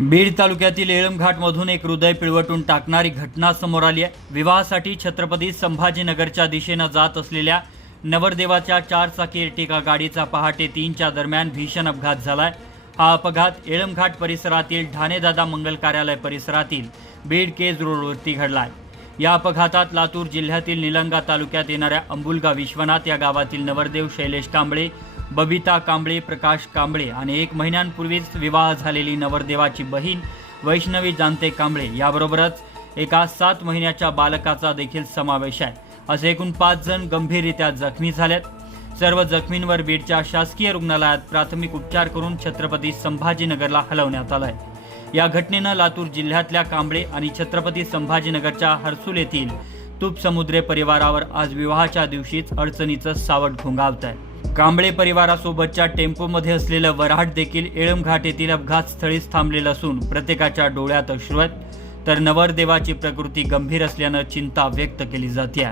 बीड तालुक्यातील येळमघाटमधून एक हृदय पिळवटून टाकणारी घटना समोर आली आहे. विवाहासाठी छत्रपती संभाजीनगरच्या दिशेनं जात असलेल्या नवरदेवाच्या चार एर्टिका गाडीचा पहाटे तीनच्या दरम्यान भीषण अपघात झालाय. हा अपघात येळमघाट परिसरातील ठाणेदादा मंगल कार्यालय परिसरातील बीड केज रोडवरती घडलाय. या अपघातात लातूर जिल्ह्यातील निलंगा तालुक्यात येणाऱ्या अंबुलगा विश्वनाथ या गावातील नवरदेव शैलेश कांबळे बबिता कांबळे प्रकाश कांबळे आणि एक महिन्यांपूर्वीच विवाह झालेली नवरदेवाची बहीण वैष्णवी जानते कांबळे याबरोबरच एका सात महिन्याच्या बालकाचा देखील समावेश आहे. असे एकूण पाच जण गंभीररित्या जखमी झाल्यात सर्व जखमींवर बीडच्या शासकीय रुग्णालयात प्राथमिक उपचार करून छत्रपती संभाजीनगरला हलवण्यात आलाय. या घटनेनं लातूर जिल्ह्यातल्या कांबळे आणि छत्रपती संभाजीनगरच्या हर्सुल येथील तूप समुद्रे परिवारावर आज विवाहाच्या दिवशीच अडचणीचं सावट घोंगावत आहे कांबळे परिवारासोबतच्या टेम्पोमध्ये असलेलं वऱ्हाड देखील एळमघाट येथील अपघात स्थळीच थांबलेलं असून प्रत्येकाच्या डोळ्यात अश्रू आहेत तर नवरदेवाची प्रकृती गंभीर असल्यानं चिंता व्यक्त केली जाते